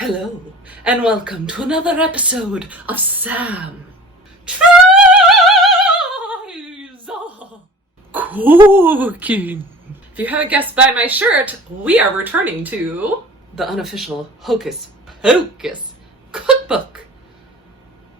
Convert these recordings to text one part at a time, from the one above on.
Hello, and welcome to another episode of Sam Tries Cooking. If you haven't guessed by my shirt, we are returning to the unofficial Hocus Pocus Cookbook,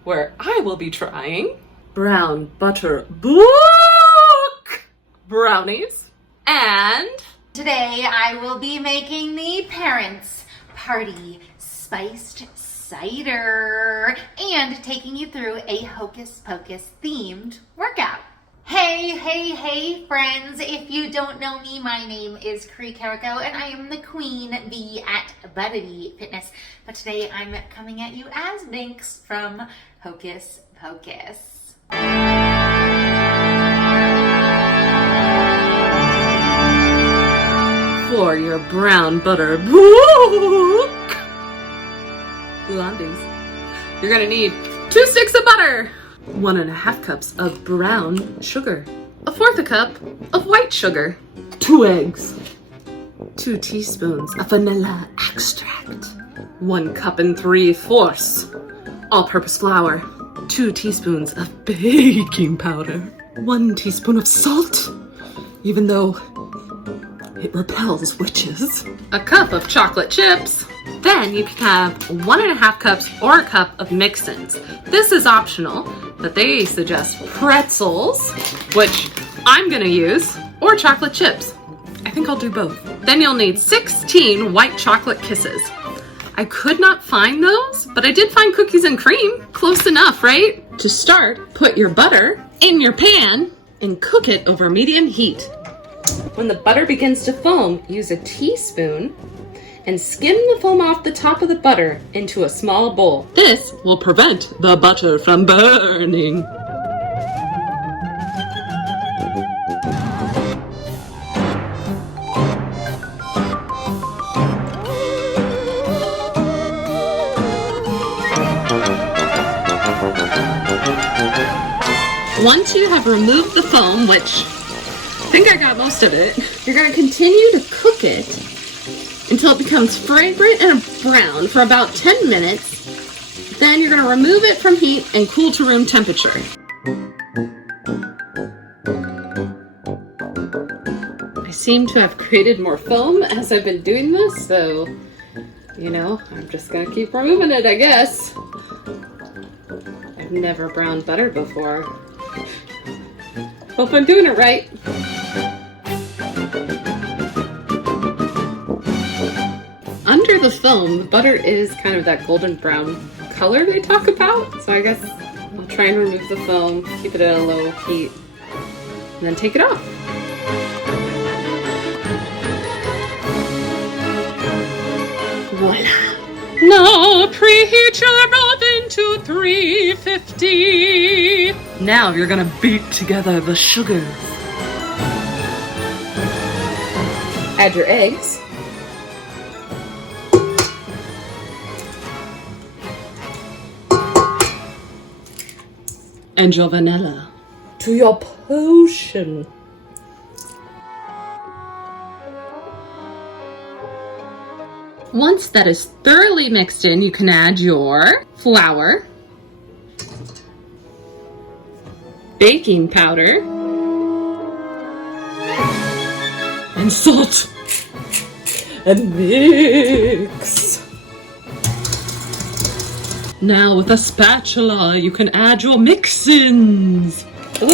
where I will be trying brown butter Booooook brownies, and today I will be making the Parents Party Spiced Cider and taking you through a Hocus Pocus themed workout. Hey friends, if you don't know me, my name is Cree and I am the Queen Bee at Buddy Fitness. But today I'm coming at you as Binks from Hocus Pocus. For your brown butter Booooook Blondies, you're gonna need 2 sticks of butter, 1.5 cups of brown sugar, 1/4 cup of white sugar, 2 eggs, 2 teaspoons of vanilla extract, 1 cup and 3/4 all-purpose flour, 2 teaspoons of baking powder, 1 teaspoon of salt, even though it repels witches, 1 cup of chocolate chips. Then you can have 1.5 cups or a cup of mix-ins. This is optional, but they suggest pretzels, which I'm gonna use, or chocolate chips. I think I'll do both. Then you'll need 16 white chocolate kisses. I could not find those, but I did find cookies and cream. Close enough, right? To start, put your butter in your pan and cook it over medium heat. When the butter begins to foam, use a teaspoon and skim the foam off the top of the butter into a small bowl. This will prevent the butter from burning. Once you have removed the foam, which I think I got most of it, you're going to continue to cook it until it becomes fragrant and brown for about 10 minutes. Then you're going to remove it from heat and cool to room temperature. I seem to have created more foam as I've been doing this, so, I'm just going to keep removing it, I guess. I've never browned butter before. Hope I'm doing it right. Under the foam, the butter is kind of that golden brown color they talk about. So I guess I'll try and remove the foam, keep it at a low heat, and then take it off. Voila! Now preheat your oven to 350. Now you're gonna beat together the sugar. Add your eggs. And your vanilla to your potion. Once that is thoroughly mixed in, you can add your flour, baking powder, and salt, and mix. Now with a spatula, you can add your mix-ins. Ooh.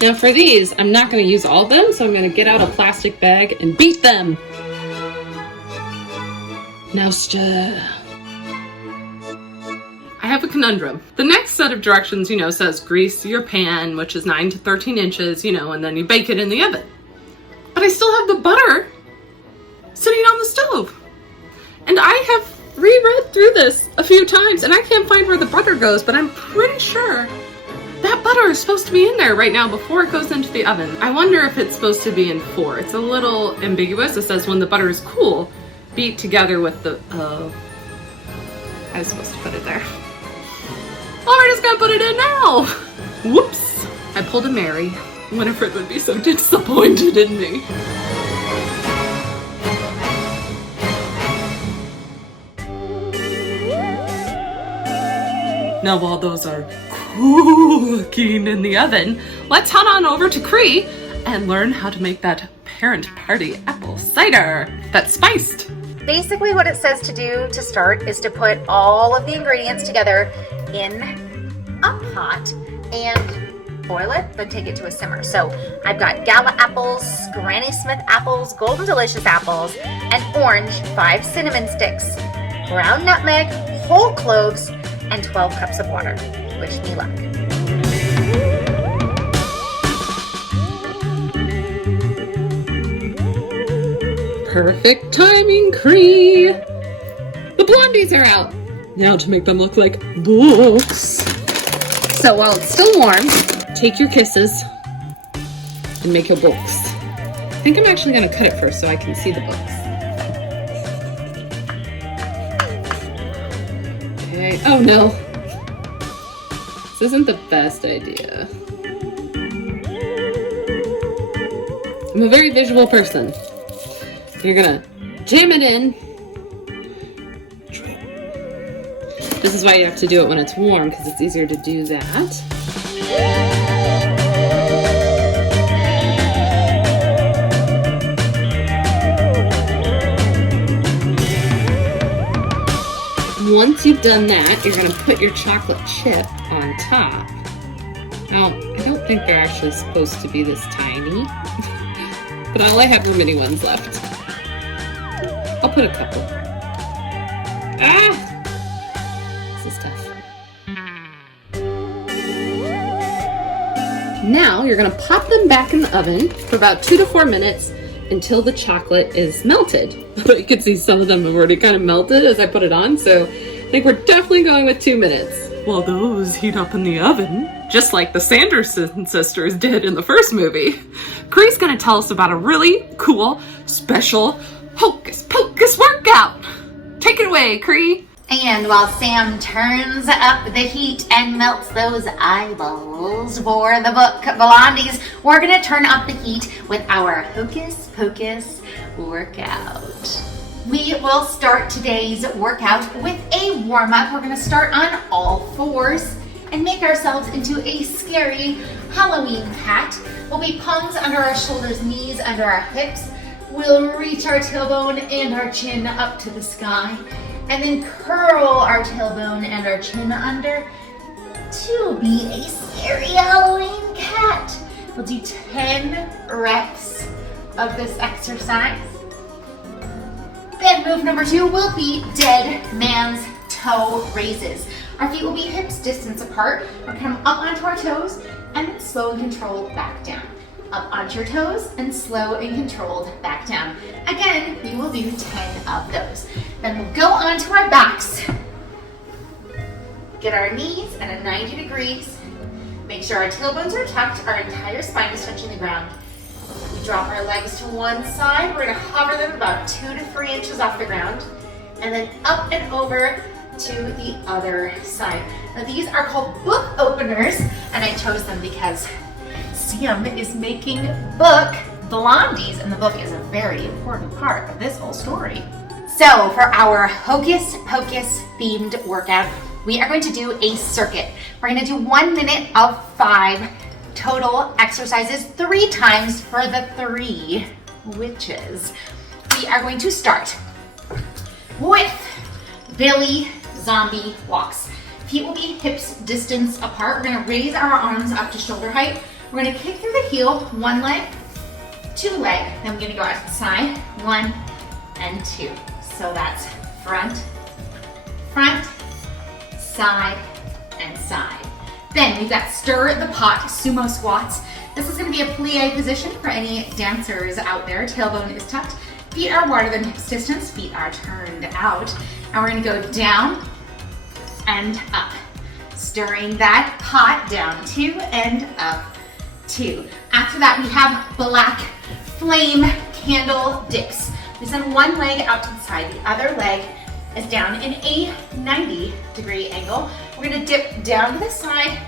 Now for these, I'm not going to use all of them, so I'm going to get out a plastic bag and beat them. Now stir. I have a conundrum. The next set of directions, says grease your pan, which is 9 to 13 inches, and then you bake it in the oven. But I still have the butter sitting on the stove. And I have reread through this a few times, and I can't find where the butter goes, but I'm pretty sure that butter is supposed to be in there right now before it goes into the oven. I wonder if it's supposed to be in 4. It's a little ambiguous. It says when the butter is cool, beat together with the, I was supposed to put it there. Well, we're just gonna put it in now. Whoops. I pulled a Mary. Winifred would be so disappointed in me. Now while those are cooking in the oven, let's head on over to Cree and learn how to make that parent party apple cider that's spiced. Basically what it says to do to start is to put all of the ingredients together in a pot and boil it, then take it to a simmer. So I've got Gala apples, Granny Smith apples, Golden Delicious apples, and orange, 5 cinnamon sticks, ground nutmeg, whole cloves, and 12 cups of water. Wish me luck. Perfect timing, Cree! The Blondies are out! Now to make them look like books. So while it's still warm, take your kisses and make your books. I think I'm actually going to cut it first so I can see the books. Okay. Oh no. This isn't the best idea. I'm a very visual person. You're gonna jam it in. This is why you have to do it when it's warm, because it's easier to do that. Once you've done that, you're going to put your chocolate chip on top. Now, I don't think they're actually supposed to be this tiny, but all I have are mini ones left. I'll put a couple. Ah! This is tough. Now, you're going to pop them back in the oven for about 2 to 4 minutes until the chocolate is melted. But you can see some of them have already kind of melted as I put it on, so I think we're definitely going with 2 minutes. While those heat up in the oven, just like the Sanderson sisters did in the first movie, Cree's gonna tell us about a really cool, special Hocus Pocus workout. Take it away, Cree. And while Sam turns up the heat and melts those eyeballs for the book Blondies, we're going to turn up the heat with our Hocus Pocus workout. We will start today's workout with a warm-up. We're going to start on all fours and make ourselves into a scary Halloween cat. We'll be palms under our shoulders, knees under our hips. We'll reach our tailbone and our chin up to the sky, and then curl our tailbone and our chin under to be a scary Halloween cat. We'll do 10 reps of this exercise. Then move number 2 will be dead man's toe raises. Our feet will be hips distance apart. We'll come up onto our toes and then slow and controlled back down. Up onto your toes and slow and controlled back down. Again, we will do 10 of those. Then we'll go onto our backs. Get our knees at a 90 degrees. Make sure our tailbones are tucked, our entire spine is touching the ground. We drop our legs to one side. We're gonna hover them about 2 to 3 inches off the ground, and then up and over to the other side. Now these are called book openers, and I chose them because Sam is making book Blondies, and the book is a very important part of this whole story. So for our Hocus Pocus themed workout, we are going to do a circuit. We're going to do 1 minute of 5 total exercises, 3 times for the 3 witches. We are going to start with Billy Zombie walks. Feet will be hips distance apart. We're going to raise our arms up to shoulder height. We're going to kick through the heel, 1 leg, 2 leg. Then we're going to go out to the side, 1 and 2. So that's front, front, side, and side. Then we've got stir the pot sumo squats. This is going to be a plie position for any dancers out there. Tailbone is tucked. Feet are wider than hips distance. Feet are turned out. And we're going to go down and up. Stirring that pot down 2 and up 2. After that, we have black flame candle dips. We send 1 leg out to the side. The other leg is down in a 90-degree angle. We're going to dip down to the side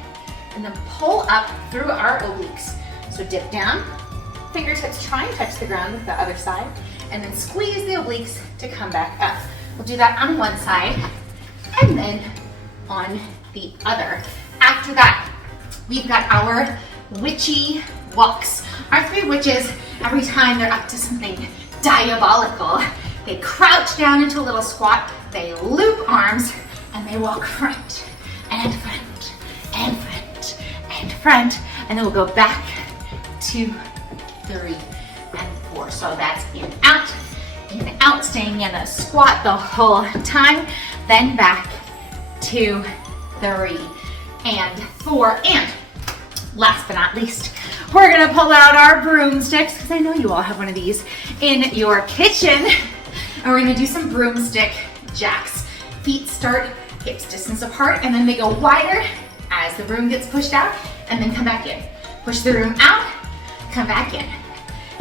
and then pull up through our obliques. So dip down, fingertips try and touch the ground with the other side, and then squeeze the obliques to come back up. We'll do that on one side and then on the other. After that, we've got our witchy walks. Our three witches, every time they're up to something diabolical, they crouch down into a little squat, they loop arms, and they walk front and front and front and front, and then we'll go back 2, 3, and 4. So that's in, out, staying in a squat the whole time, then back 2, 3, and 4, and last but not least, we're gonna pull out our broomsticks, because I know you all have one of these in your kitchen, and we're gonna do some broomstick jacks. Feet start hips distance apart, and then they go wider as the broom gets pushed out, and then come back in. Push the broom out, come back in.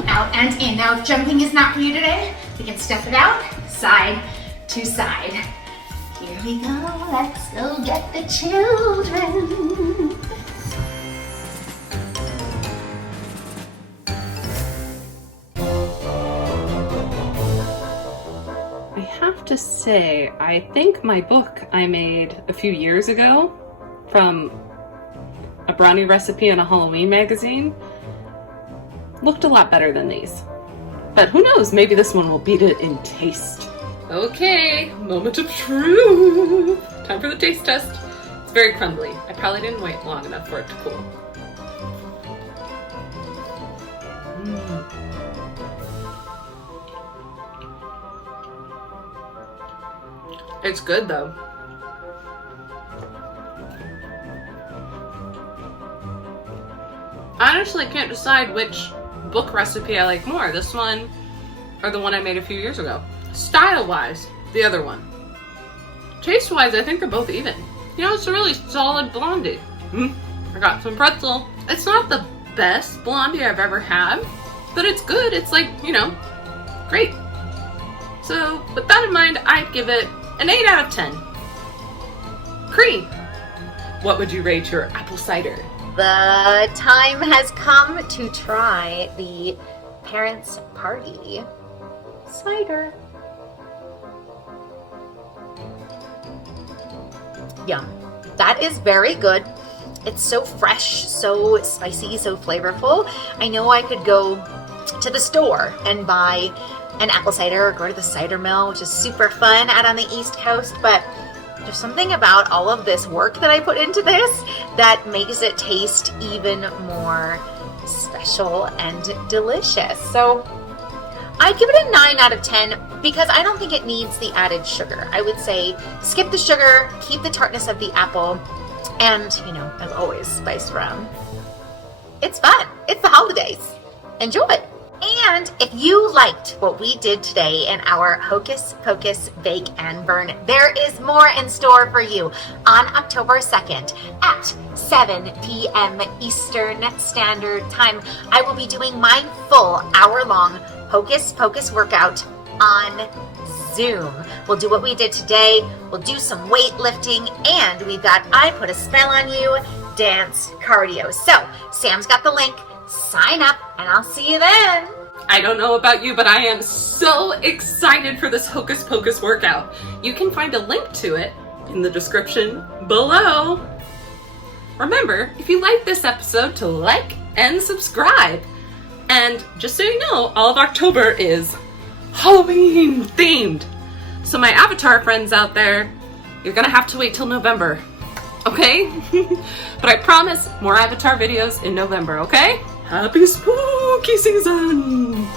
Out and in. Now if jumping is not for you today, we can step it out, side to side. Here we go, let's go get the children. I have to say, I think my book I made a few years ago from a brownie recipe in a Halloween magazine looked a lot better than these. But who knows, maybe this one will beat it in taste. Okay, moment of truth. Time for the taste test. It's very crumbly. I probably didn't wait long enough for it to cool. It's good though. I honestly can't decide which book recipe I like more, this one or the one I made a few years ago. Style-wise, the other one. Taste-wise, I think they're both even. You know, it's a really solid blondie. I got some pretzel. It's not the best blondie I've ever had, but it's good. It's like, you know, great. So, with that in mind, I'd give it an 8 out of 10. Cree, what would you rate your apple cider? The time has come to try the parents' party cider. Yum. That is very good. It's so fresh, so spicy, so flavorful. I know I could go to the store and buy an apple cider or go to the cider mill, which is super fun out on the East Coast, but there's something about all of this work that I put into this that makes it taste even more special and delicious. So I give it a 9 out of 10 because I don't think it needs the added sugar. I would say skip the sugar, keep the tartness of the apple, and, you know, as always, spice rum. It's fun. It's the holidays. Enjoy. And if you liked what we did today in our Hocus Pocus Bake and Burn, there is more in store for you on October 2nd at 7 p.m. Eastern Standard Time. I will be doing my full hour-long Hocus Pocus workout on Zoom. We'll do what we did today. We'll do some weightlifting, and we've got I Put a Spell on You dance cardio. So Sam's got the link. Sign up, and I'll see you then. I don't know about you, but I am so excited for this Hocus Pocus workout. You can find a link to it in the description below. Remember, if you like this episode, to like and subscribe. And just so you know, all of October is Halloween themed. So my Avatar friends out there, you're gonna have to wait till November, okay? But I promise more Avatar videos in November, okay? Happy spooky season!